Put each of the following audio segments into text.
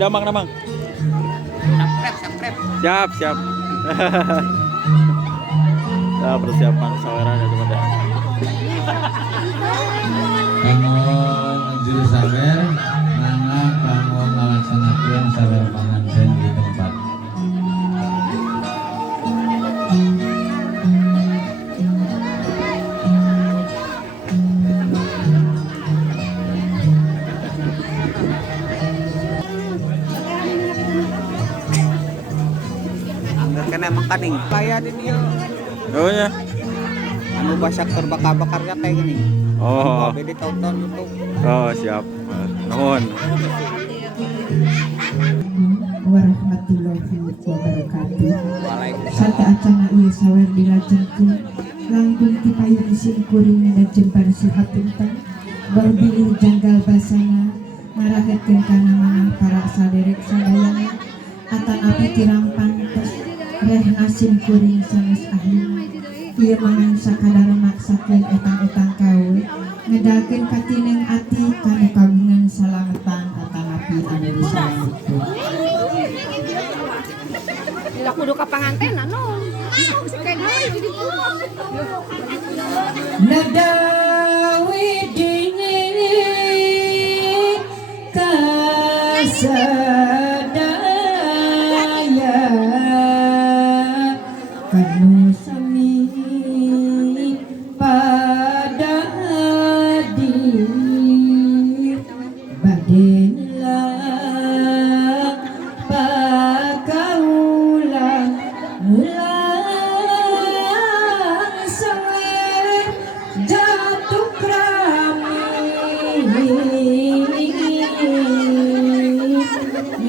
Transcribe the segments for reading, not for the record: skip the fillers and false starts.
damang. Sakrep. Siap. Ya, persiapan saweran itu pada. Kanggo juru sawer mangga kanggo ngalaksanakeun sawer panganten di tempat. Angger kena emang kaning. Kaya di dia. Oh ya. Anu basak terbakar-bakarnya kayak gini. Oh. Beda tonton YouTube. Oh, siap. Nuhun. Warahmatullahi wabarakatuh. Waalaikumsalam. Sata acana ieu sawer dilajengkeun langkung ti payung sim kuring nadajem parisihapunten barbili janggal basana ngarahetkeun kana manah para saderek sadayana atanapi tirang pantes reh nasim kuring sanes ahlina ieu mangan sakadar maksakeun etang-etang kaul ngedalkeun katineng ati kana kagungan salametan atanapi anu disalametkeun. Tidak kudu ka pangantenna non. Kayak gini di Nadawi dini kasadaya kanu sami pada hadir badenlah pakaulang ulang sawer jatuh krami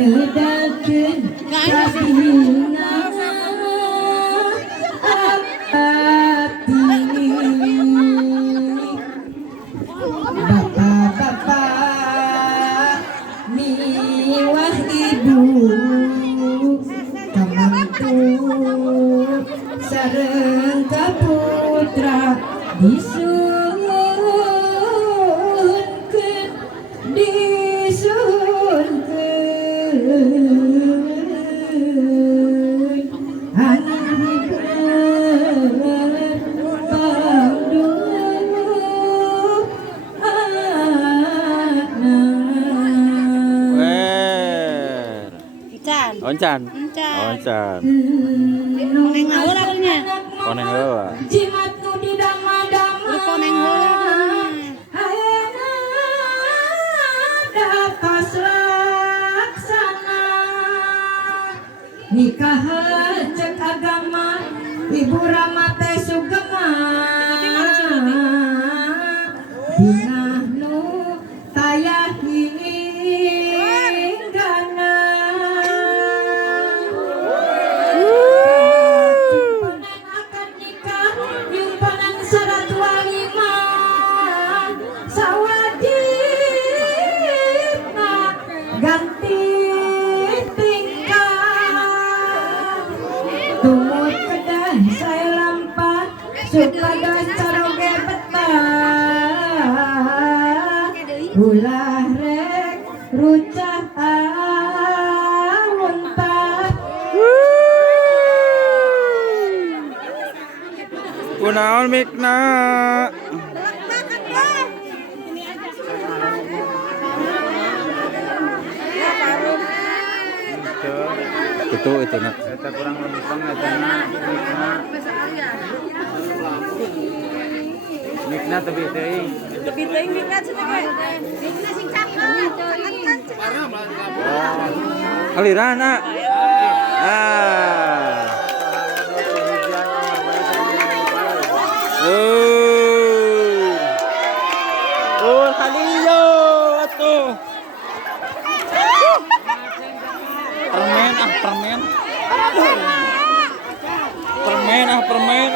ngedakeun kabina bapak-bapak miwah ibu kamantu sareng kaputra disunkeun anu Wer. Ikan. Oncan. Oncan. Oncan. Koneng heula nya. Koneng heula. jimat nu didama-dama Kudu koneng heula. ayeuna datos laksana nikah cek agama ibu rama teh sugema dina nu tayah hinggana Jumpanan akan nikah jumpanan syarat walimah sawajibna ganti tingkah tumut kedah saya lampat supados caroge betah ulah rek rucah amuntat Kunaon mikna? Itu nak. Eta kurang lempeng eta mikna tapi teuing. Tapi teuing mikna cenah we. Mikna sing cakep. Kalirana. Ah. Oh, kaliyo atuh. Permen. Permen.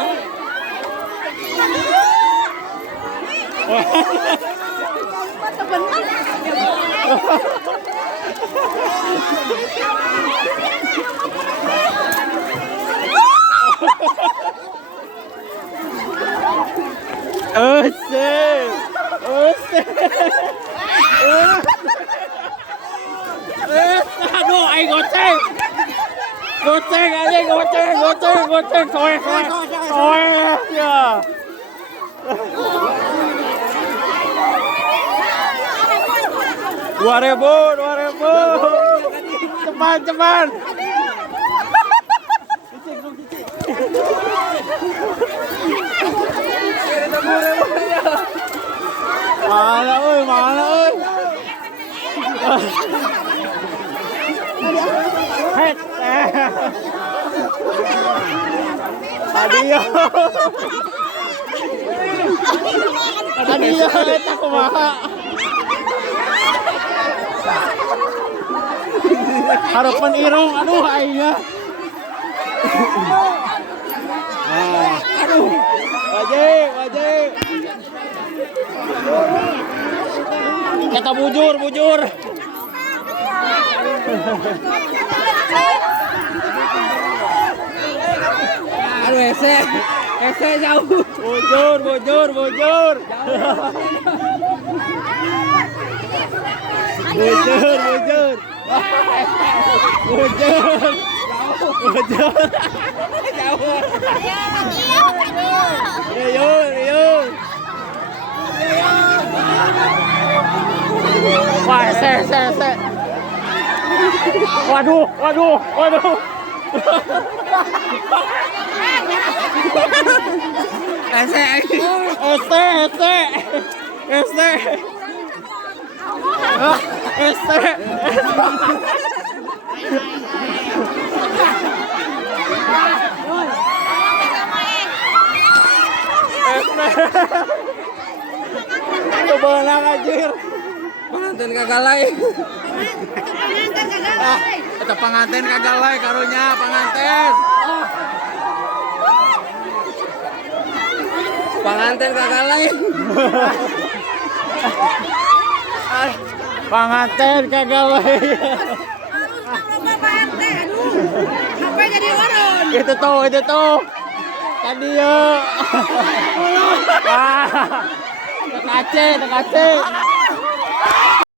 Ose. goceng. Goceng aja, goceng. Soek. Ya. Dua ribu. Cepat. Mana euy. Het. Adiyo eta kumaha. Harapan irong aduh aing. Aduh. Wajib. Kata bujur. Aduh, ese jauh. Bujur. Bujur. Jauh. Riun. Wah, ese. Waduh. Coba anjir. Pengantin kagak lain. Eta pengantin kagak lain karunya pengantin. Pengantin kagak lain. Pengantin kagak lain. Apa jadi orang? Itu tuh. Tadi ya. Kace.